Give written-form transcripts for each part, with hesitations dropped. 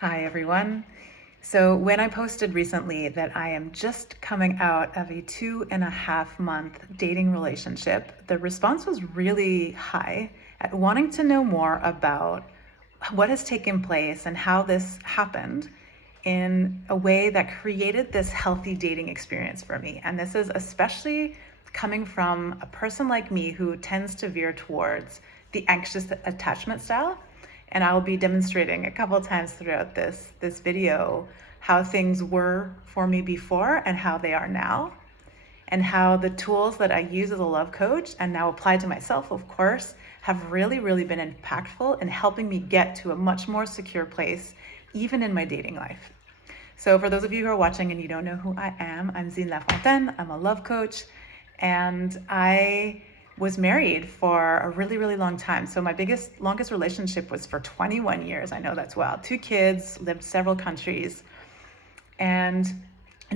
Hi, everyone. So, when I posted recently that I am just coming out of a 2.5 month dating relationship, the response was really high at wanting to know more about what has taken place and how this happened in a way that created this healthy dating experience for me. And this is especially coming from a person like me who tends to veer towards the anxious attachment style. And I'll be demonstrating a couple of times throughout this video how things were for me before and how they are now, and how the tools that I use as a love coach and now apply to myself, of course, have really been impactful in helping me get to a much more secure place, even in my dating life. So for those of you who are watching and you don't know who I am, I'm Xine XOX. I'm a love coach, and I was married for a really long time. So my longest relationship was for 21 years. I know that's wild. 2 kids, lived several countries. And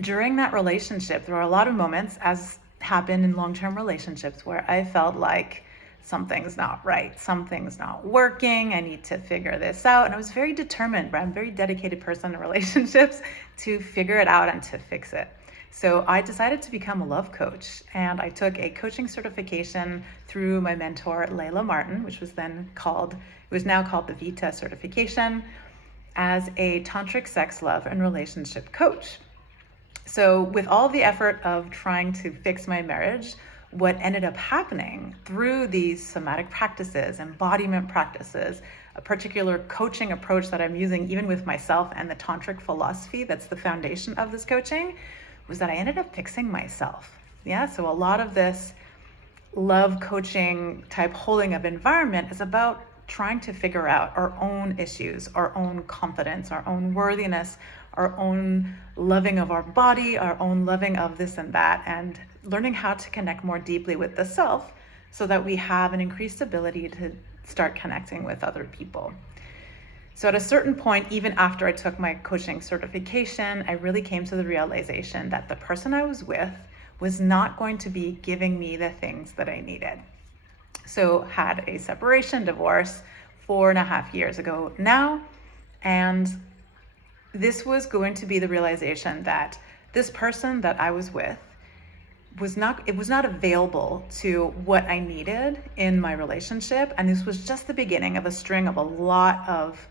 during that relationship, there were a lot of moments, as happen in long-term relationships, where I felt like something's not right, something's not working, I need to figure this out. And I was very determined, but I'm a very dedicated person in relationships, to figure it out and to fix it. So I decided to become a love coach, and I took a coaching certification through my mentor, Layla Martin, which was now called the Vita certification, as a tantric sex, love, and relationship coach. So with all the effort of trying to fix my marriage, what ended up happening through these somatic practices, embodiment practices, a particular coaching approach that I'm using even with myself, and the tantric philosophy that's the foundation of this coaching, was that I ended up fixing myself. Yeah, so a lot of this love coaching type holding of environment is about trying to figure out our own issues, our own confidence, our own worthiness, our own loving of our body, our own loving of this and that, and learning how to connect more deeply with the self so that we have an increased ability to start connecting with other people. So at a certain point, even after I took my coaching certification, I really came to the realization that the person I was with was not going to be giving me the things that I needed. So had a separation, divorce 4.5 years ago now, and this was going to be the realization that this person that I was with was not available to what I needed in my relationship. And this was just the beginning of a string of a lot of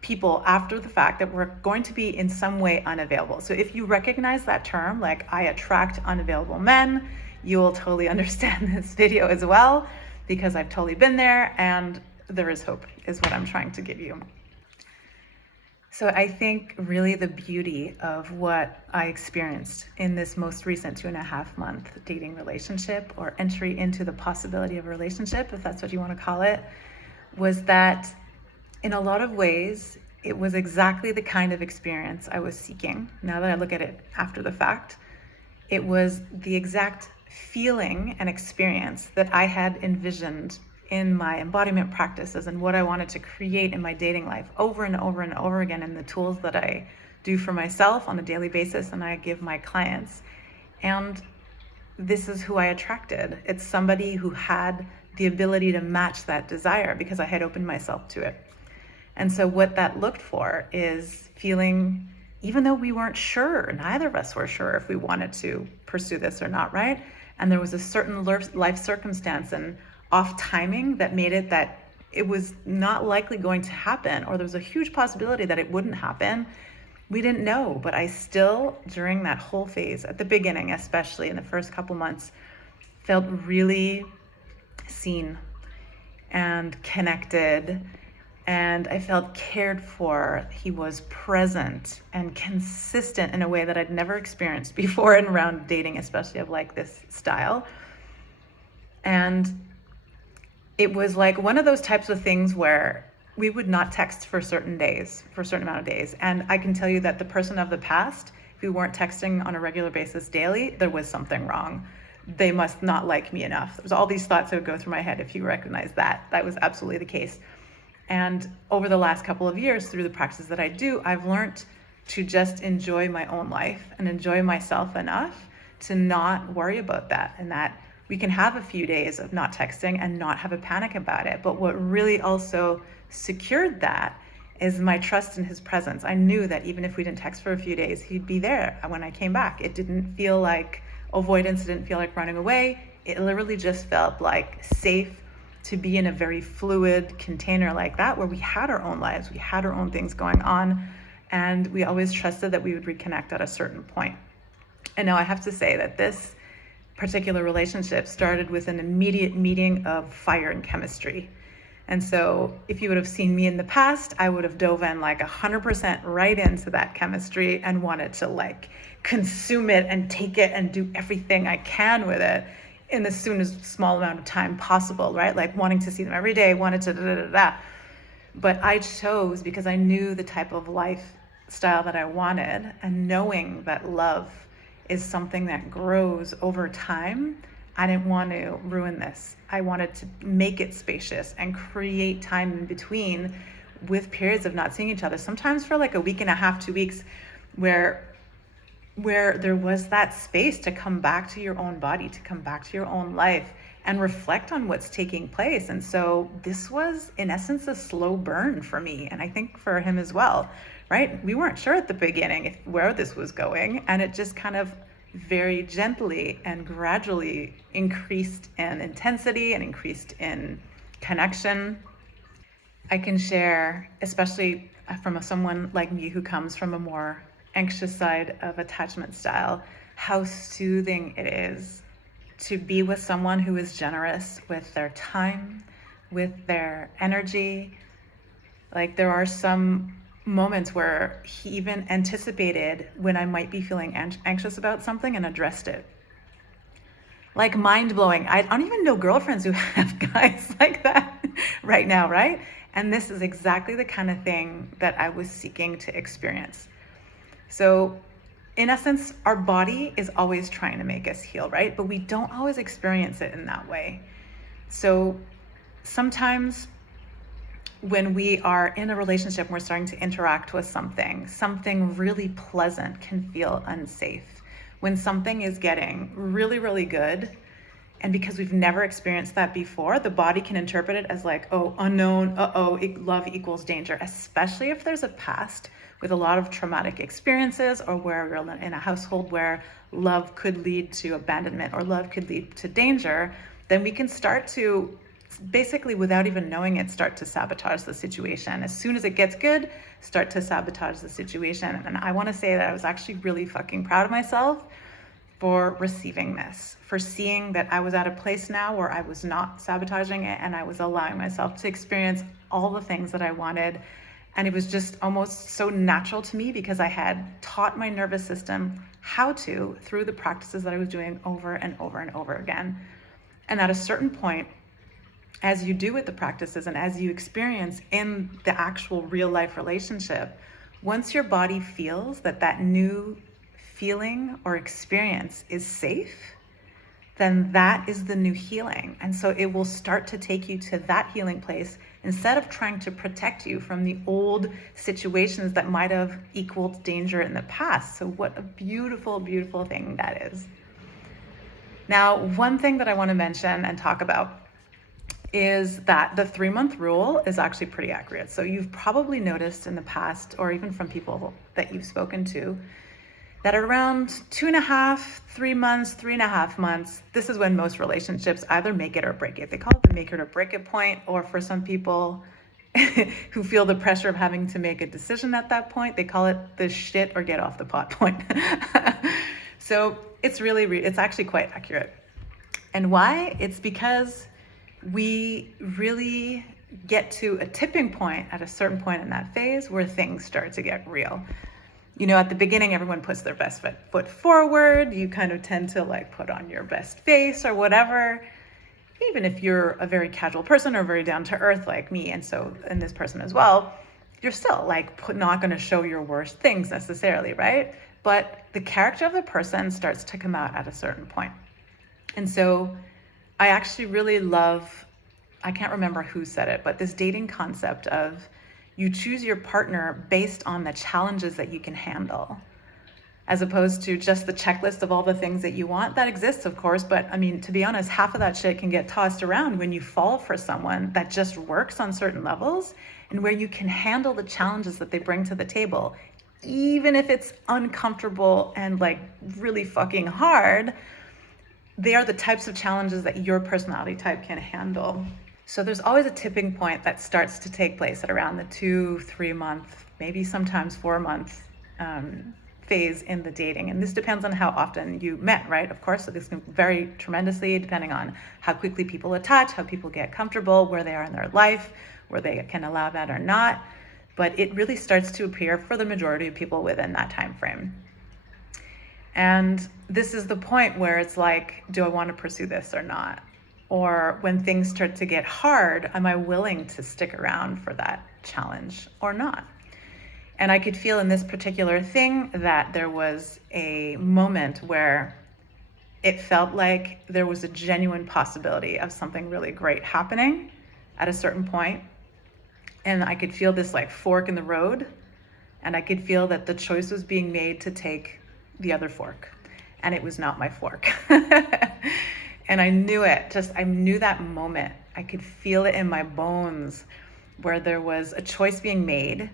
people after the fact that were going to be in some way unavailable. So if you recognize that term, like I attract unavailable men, you will totally understand this video as well, because I've totally been there, and there is hope is what I'm trying to give you. So I think really the beauty of what I experienced in this most recent 2.5 month dating relationship, or entry into the possibility of a relationship, if that's what you want to call it, was that in a lot of ways, it was exactly the kind of experience I was seeking. Now that I look at it after the fact, it was the exact feeling and experience that I had envisioned in my embodiment practices and what I wanted to create in my dating life over and over again, in the tools that I do for myself on a daily basis and I give my clients. And this is who I attracted. It's somebody who had the ability to match that desire because I had opened myself to it. And so what that looked for is feeling, even though we weren't sure, neither of us were sure if we wanted to pursue this or not, right? And there was a certain life circumstance and off timing that made it that it was not likely going to happen, or there was a huge possibility that it wouldn't happen. We didn't know, but I still, during that whole phase, at the beginning, especially in the first couple months, felt really seen and connected, and I felt cared for. He was present and consistent in a way that I'd never experienced before in around dating, especially of like this style. And it was like one of those types of things where we would not text for certain days, for a certain amount of days. And I can tell you that the person of the past, if we weren't texting on a regular basis daily, there was something wrong. They must not like me enough. There's all these thoughts that would go through my head if you recognize that. That was absolutely the case. And over the last couple of years, through the practices that I do, I've learned to just enjoy my own life and enjoy myself enough to not worry about that, and that we can have a few days of not texting and not have a panic about it. But what really also secured that is my trust in his presence. I knew that even if we didn't text for a few days, he'd be there when I came back. It didn't feel like avoidance. It didn't feel like running away. It literally just felt like safe to be in a very fluid container like that, where we had our own lives, we had our own things going on, and we always trusted that we would reconnect at a certain point. And now I have to say that this particular relationship started with an immediate meeting of fire and chemistry. And so if you would have seen me in the past, I would have dove in like 100% right into that chemistry and wanted to like consume it and take it and do everything I can with it in the soonest small amount of time possible, right? Like wanting to see them every day, wanted to da-da-da-da. But I chose because I knew the type of lifestyle that I wanted, and knowing that love is something that grows over time, I didn't want to ruin this. I wanted to make it spacious and create time in between with periods of not seeing each other, sometimes for like a week and a half, 2 weeks, where there was that space to come back to your own body, to come back to your own life and reflect on what's taking place. And so this was, in essence, a slow burn for me, and I think for him as well, right? We weren't sure at the beginning where this was going, and it just kind of very gently and gradually increased in intensity and increased in connection. I can share, especially from someone like me who comes from a more anxious side of attachment style, how soothing it is to be with someone who is generous with their time, with their energy. Like there are some moments where he even anticipated when I might be feeling anxious about something and addressed it. Like mind-blowing. I don't even know girlfriends who have guys like that right now, right? And this is exactly the kind of thing that I was seeking to experience. So in essence, our body is always trying to make us heal, right? But we don't always experience it in that way. So sometimes when we are in a relationship and we're starting to interact with something really pleasant can feel unsafe. When something is getting really, really good, and because we've never experienced that before, the body can interpret it as like, oh, unknown, love equals danger, especially if there's a past with a lot of traumatic experiences, or where we're in a household where love could lead to abandonment or love could lead to danger. Then we can start to, basically without even knowing it, start to sabotage the situation. As soon as it gets good, start to sabotage the situation. And I want to say that I was actually really fucking proud of myself for receiving this, for seeing that I was at a place now where I was not sabotaging it and I was allowing myself to experience all the things that I wanted. And it was just almost so natural to me because I had taught my nervous system how to through the practices that I was doing over and over and over again. And at a certain point, as you do with the practices and as you experience in the actual real life relationship, once your body feels that that new feeling or experience is safe, then that is the new healing. And so it will start to take you to that healing place instead of trying to protect you from the old situations that might have equaled danger in the past. So what a beautiful, beautiful thing that is. Now, one thing that I want to mention and talk about is that the 3-month rule is actually pretty accurate. So you've probably noticed in the past, or even from people that you've spoken to, that around 2.5, 3 months, 3.5 months, this is when most relationships either make it or break it. They call it the make it or break it point, or for some people who feel the pressure of having to make a decision at that point, they call it the shit or get off the pot point. So it's actually quite accurate. And why? It's because we really get to a tipping point at a certain point in that phase where things start to get real. You know, at the beginning, everyone puts their best foot forward. You kind of tend to like put on your best face or whatever, even if you're a very casual person or very down to earth like me. And this person as well, you're still like not going to show your worst things necessarily, right? But the character of the person starts to come out at a certain point. And so I actually really love, I can't remember who said it, but this dating concept of you choose your partner based on the challenges that you can handle, as opposed to just the checklist of all the things that you want. That exists, of course, but I mean, to be honest, half of that shit can get tossed around when you fall for someone that just works on certain levels and where you can handle the challenges that they bring to the table, even if it's uncomfortable and like really fucking hard, they are the types of challenges that your personality type can handle. So there's always a tipping point that starts to take place at around the 2-3 month, maybe sometimes 4 month phase in the dating. And this depends on how often you met, right? Of course, so this can vary tremendously depending on how quickly people attach, how people get comfortable, where they are in their life, where they can allow that or not. But it really starts to appear for the majority of people within that time frame. And this is the point where it's like, do I want to pursue this or not? Or when things start to get hard, am I willing to stick around for that challenge or not? And I could feel in this particular thing that there was a moment where it felt like there was a genuine possibility of something really great happening at a certain point. And I could feel this like fork in the road. And I could feel that the choice was being made to take the other fork. And it was not my fork. And I knew it, I knew that moment. I could feel it in my bones where there was a choice being made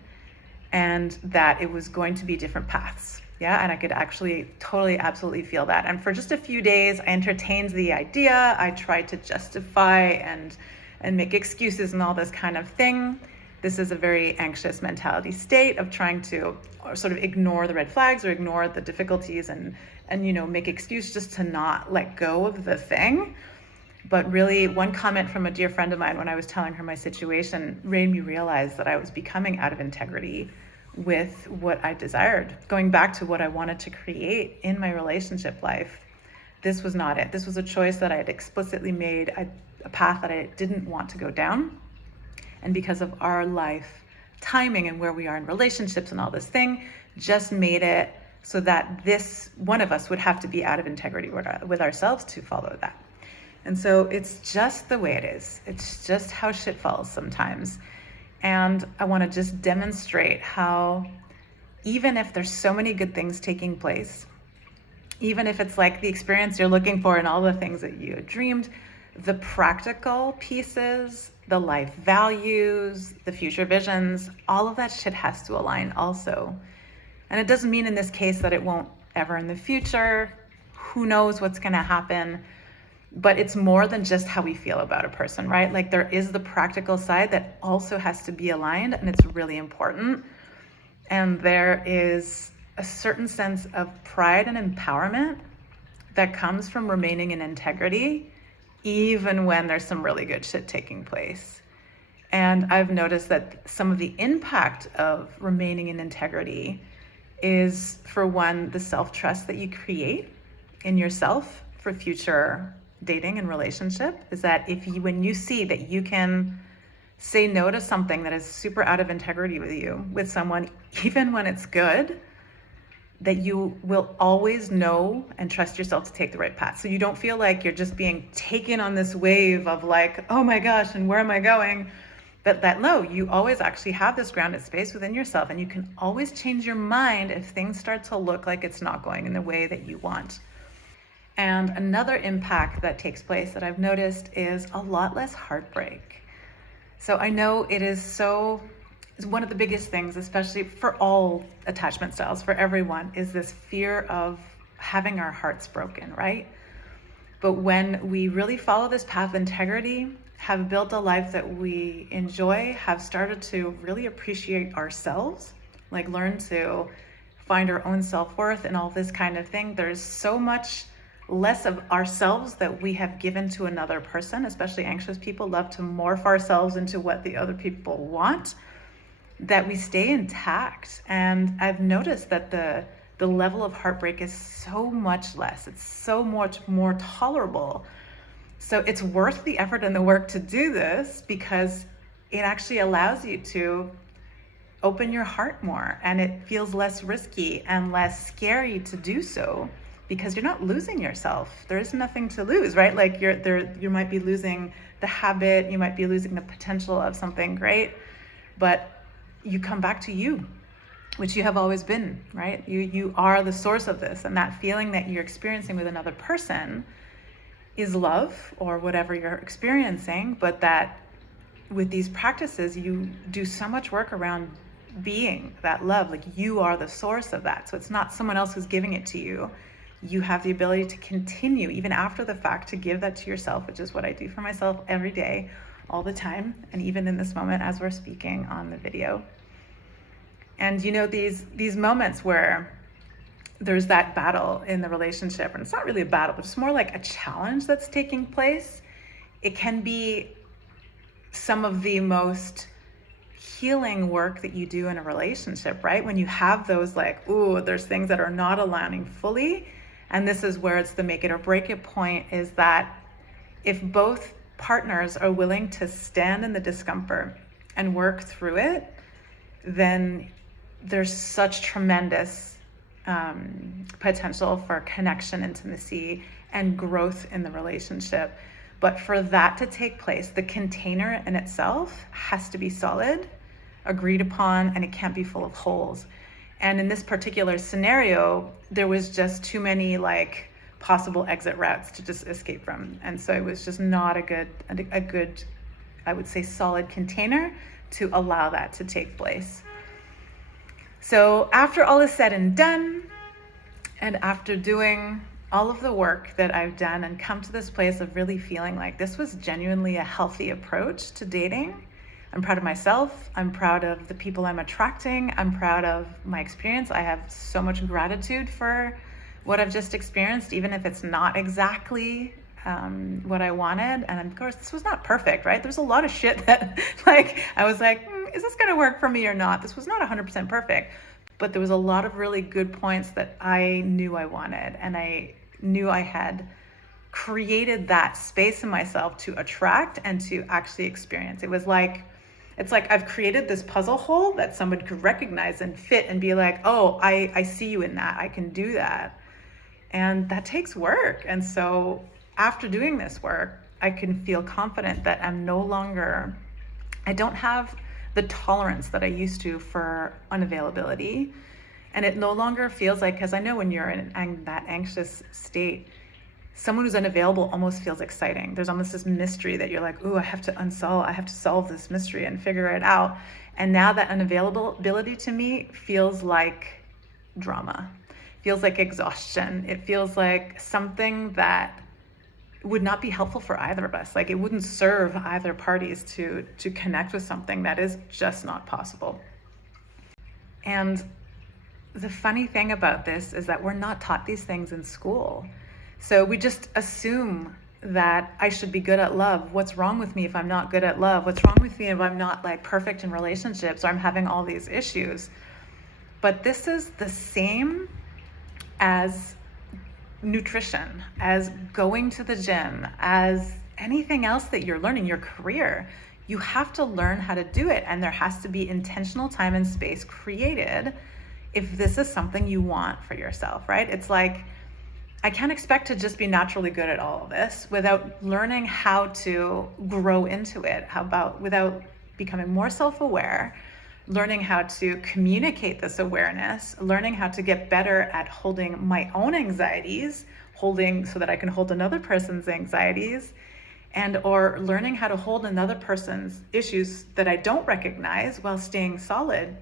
and that it was going to be different paths. Yeah, and I could actually totally, absolutely feel that. And for just a few days, I entertained the idea. I tried to justify and make excuses and all this kind of thing. This is a very anxious mentality state of trying to sort of ignore the red flags or ignore the difficulties and make excuse just to not let go of the thing. But really, one comment from a dear friend of mine when I was telling her my situation made me realize that I was becoming out of integrity with what I desired, going back to what I wanted to create in my relationship life. This was not it. This was a choice that I had explicitly made, a path that I didn't want to go down. And because of our life timing and where we are in relationships and all this thing, just made it so that this one of us would have to be out of integrity with ourselves to follow that. And so it's just the way it is. It's just how shit falls sometimes. And I want to just demonstrate how even if there's so many good things taking place, even if it's like the experience you're looking for and all the things that you had dreamed, the practical pieces, the life values, the future visions, all of that shit has to align also. And it doesn't mean in this case that it won't ever in the future. Who knows what's going to happen? But it's more than just how we feel about a person, right? Like there is the practical side that also has to be aligned, and it's really important. And there is a certain sense of pride and empowerment that comes from remaining in integrity, even when there's some really good shit taking place. And I've noticed that some of the impact of remaining in integrity is, for one, the self-trust that you create in yourself for future dating and relationship. Is that when you see that you can say no to something that is super out of integrity with someone, even when it's good, that you will always know and trust yourself to take the right path. So you don't feel like you're just being taken on this wave of like, oh my gosh, and where am I going? That no, you always actually have this grounded space within yourself, and you can always change your mind if things start to look like it's not going in the way that you want. And another impact that takes place that I've noticed is a lot less heartbreak. So I know it's one of the biggest things, especially for all attachment styles, for everyone, is this fear of having our hearts broken, right? But when we really follow this path of integrity, have built a life that we enjoy, have started to really appreciate ourselves, like learn to find our own self-worth and all this kind of thing, there's so much less of ourselves that we have given to another person. Especially anxious people love to morph ourselves into what the other people want, that we stay intact. And I've noticed that the level of heartbreak is so much less. It's so much more tolerable. So it's worth the effort and the work to do this, because it actually allows you to open your heart more, and it feels less risky and less scary to do so, because you're not losing yourself. There is nothing to lose, right? Like you might be losing the habit, you might be losing the potential of something great, but you come back to you, which you have always been, right? You are the source of this, and that feeling that you're experiencing with another person is love or whatever you're experiencing, but that with these practices, you do so much work around being that love. Like, you are the source of that. So it's not someone else who's giving it to you. You have the ability to continue, even after the fact, to give that to yourself, which is what I do for myself every day, all the time, and even in this moment as we're speaking on the video. And you know, these moments where there's that battle in the relationship, and it's not really a battle, but it's more like a challenge that's taking place. It can be some of the most healing work that you do in a relationship, right? When you have those like, ooh, there's things that are not aligning fully. And this is where it's the make it or break it point, is that if both partners are willing to stand in the discomfort and work through it, then there's such tremendous potential for connection, intimacy, and growth in the relationship. But for that to take place, the container in itself has to be solid, agreed upon, and it can't be full of holes. And in this particular scenario, there was just too many like possible exit routes to just escape from. And so it was just not a good, I would say, solid container to allow that to take place. So after all is said and done, and after doing all of the work that I've done and come to this place of really feeling like this was genuinely a healthy approach to dating, I'm proud of myself. I'm proud of the people I'm attracting. I'm proud of my experience. I have so much gratitude for what I've just experienced, even if it's not exactly what I wanted. And of course, this was not perfect, right? There's a lot of shit that like, I was like, is this gonna work for me or not? This was not 100% perfect, but there was a lot of really good points that I knew I wanted. And I knew I had created that space in myself to attract and to actually experience. It's like I've created this puzzle hole that someone could recognize and fit and be like, oh, I see you in that. I can do that. And that takes work. And so after doing this work, I can feel confident that I don't have the tolerance that I used to for unavailability. And it no longer feels like, because I know when you're in that anxious state, someone who's unavailable almost feels exciting. There's almost this mystery that you're like, ooh, I have to solve this mystery and figure it out. And now that unavailability to me feels like drama, feels like exhaustion. It feels like something that would not be helpful for either of us. Like, it wouldn't serve either parties to connect with something that is just not possible. And the funny thing about this is that we're not taught these things in school. So we just assume that I should be good at love. What's wrong with me if I'm not good at love? What's wrong with me if I'm not like perfect in relationships, or I'm having all these issues? But this is the same as nutrition, as going to the gym, as anything else that you're learning, your career. You have to learn how to do it, and there has to be intentional time and space created if this is something you want for yourself, right? It's like, I can't expect to just be naturally good at all of this without learning how to grow into it. Without becoming more self-aware, learning how to communicate this awareness, learning how to get better at holding my own anxieties, so that I can hold another person's anxieties, or learning how to hold another person's issues that I don't recognize while staying solid.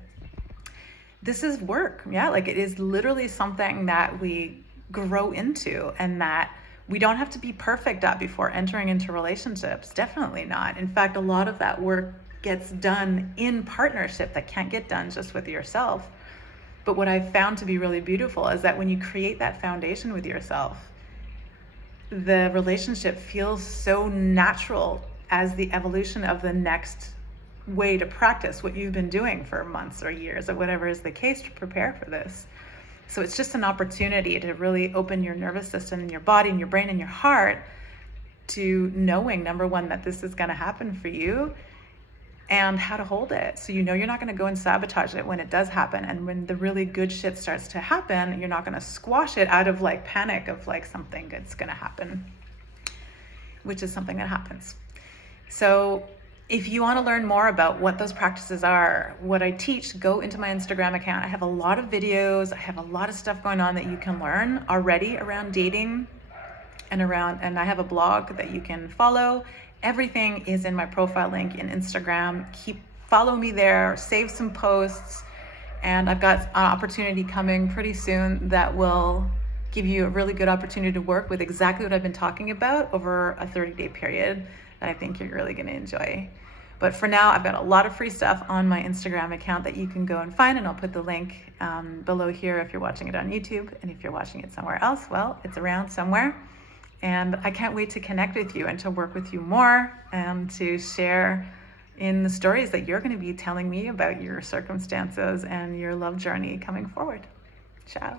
This is work, yeah? Like, it is literally something that we grow into, and that we don't have to be perfect at before entering into relationships. Definitely not. In fact, a lot of that work gets done in partnership that can't get done just with yourself. But what I've found to be really beautiful is that when you create that foundation with yourself, the relationship feels so natural as the evolution of the next way to practice what you've been doing for months or years, or whatever is the case, to prepare for this. So it's just an opportunity to really open your nervous system and your body and your brain and your heart to knowing, number one, that this is going to happen for you, and how to hold it. So you know you're not going to go and sabotage it when it does happen. And when the really good shit starts to happen, you're not going to squash it out of like panic of like something good's going to happen, which is something that happens. So if you want to learn more about what those practices are, what I teach, go into my Instagram account. I have a lot of videos. I have a lot of stuff going on that you can learn already around dating and I have a blog that you can follow. Everything is in my profile link in Instagram. Follow me there, save some posts, and I've got an opportunity coming pretty soon that will give you a really good opportunity to work with exactly what I've been talking about over a 30-day period that I think you're really going to enjoy. But for now, I've got a lot of free stuff on my Instagram account that you can go and find, and I'll put the link below here if you're watching it on YouTube, and if you're watching it somewhere else, well, it's around somewhere. And I can't wait to connect with you and to work with you more and to share in the stories that you're going to be telling me about your circumstances and your love journey coming forward. Ciao.